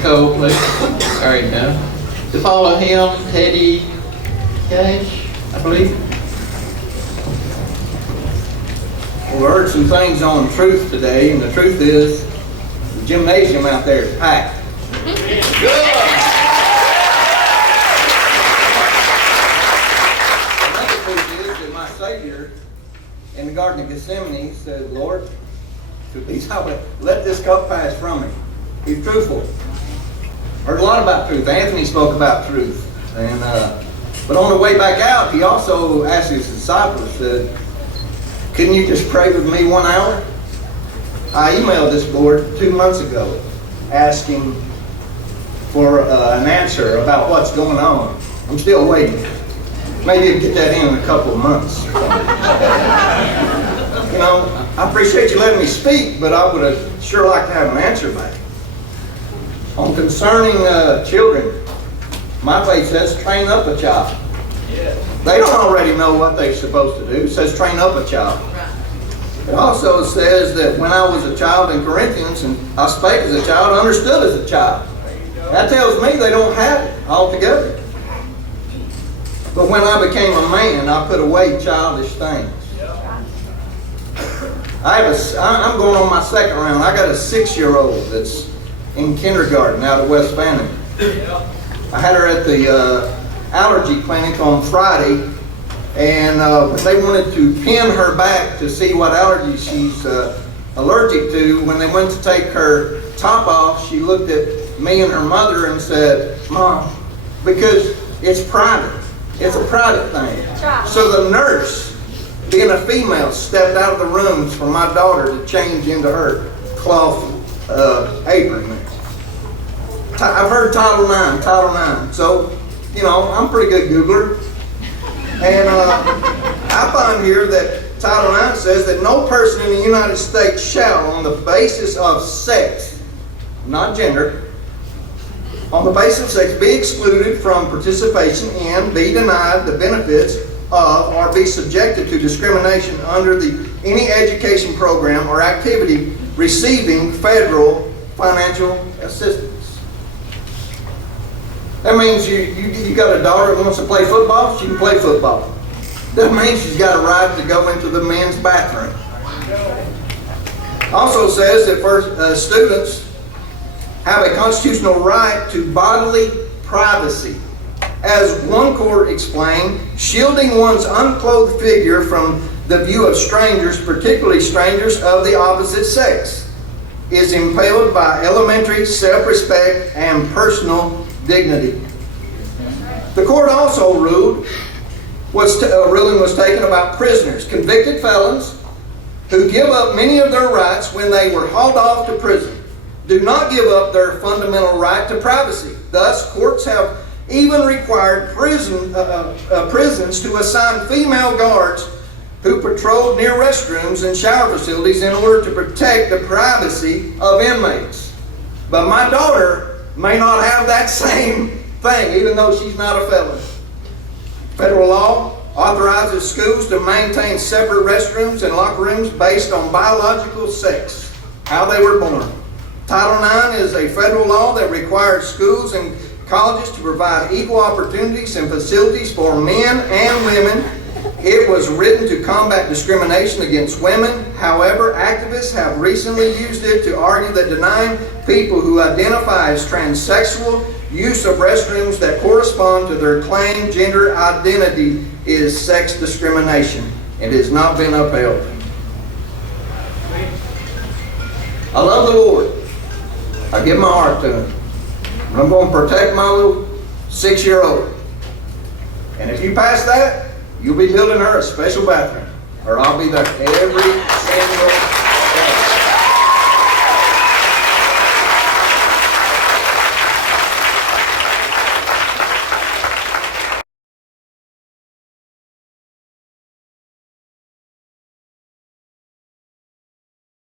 Cole, please. There you go. To follow him, Teddy Cash, I believe. We heard some things on truth today, and the truth is the gymnasium out there is packed. Good. Another truth is that my Savior in the Garden of Gethsemane said, Lord, to be let this cup pass from me. He's truthful. Heard a lot about truth. Anthony spoke about truth. And but on the way back out, he also asked his disciples, said, couldn't you just pray with me 1 hour? I emailed this board 2 months ago asking for an answer about what's going on. I'm still waiting. Maybe I'll get that in a couple of months. You know, I appreciate you letting me speak, but I would have sure liked to have an answer back. On concerning children, my faith says train up a child. They don't already know what they're supposed to do. It says train up a child. It also says that when I was a child in Corinthians, and I spake as a child, understood as a child. That tells me they don't have it altogether. But when I became a man, I put away childish things. I'm going on my second round. I got a 6-year-old that's in kindergarten out of West Fannin. I had her at the allergy clinic on Friday, and they wanted to pin her back to see what allergy she's allergic to. When they went to take her top off, she looked at me and her mother and said, Mom, because it's private. It's a private thing. So the nurse, being a female, stepped out of the rooms for my daughter to change into her cloth apron. I've heard Title IX. So, you know, I'm a pretty good Googler. And I find here that Title IX says that no person in the United States shall, on the basis of sex, not gender, on the basis of sex, be excluded from participation in, be denied the benefits of, or be subjected to discrimination under any education program or activity receiving federal financial assistance. That means you got a daughter that wants to play football, she can play football. That means she's got a right to go into the men's bathroom. Also says that for students have a constitutional right to bodily privacy. As one court explained, shielding one's unclothed figure from the view of strangers, particularly strangers of the opposite sex, is impelled by elementary self-respect and personal dignity. The court also ruled, a ruling was taken about prisoners, convicted felons, who give up many of their rights when they were hauled off to prison, do not give up their fundamental right to privacy. Thus, courts have even required prisons to assign female guards who patrolled near restrooms and shower facilities in order to protect the privacy of inmates. But my daughter may not have that same thing, even though she's not a felon. Federal law authorizes schools to maintain separate restrooms and locker rooms based on biological sex, how they were born. Title IX is a federal law that requires schools and colleges to provide equal opportunities and facilities for men and women. It was written to combat discrimination against women. However, activists have recently used it to argue that denying people who identify as transsexual use of restrooms that correspond to their claimed gender identity is sex discrimination. It has not been upheld. I love the Lord. I give my heart to Him. I'm going to protect my little 6-year-old. And if you pass that, you'll be building her a special bathroom. Or I'll be there every single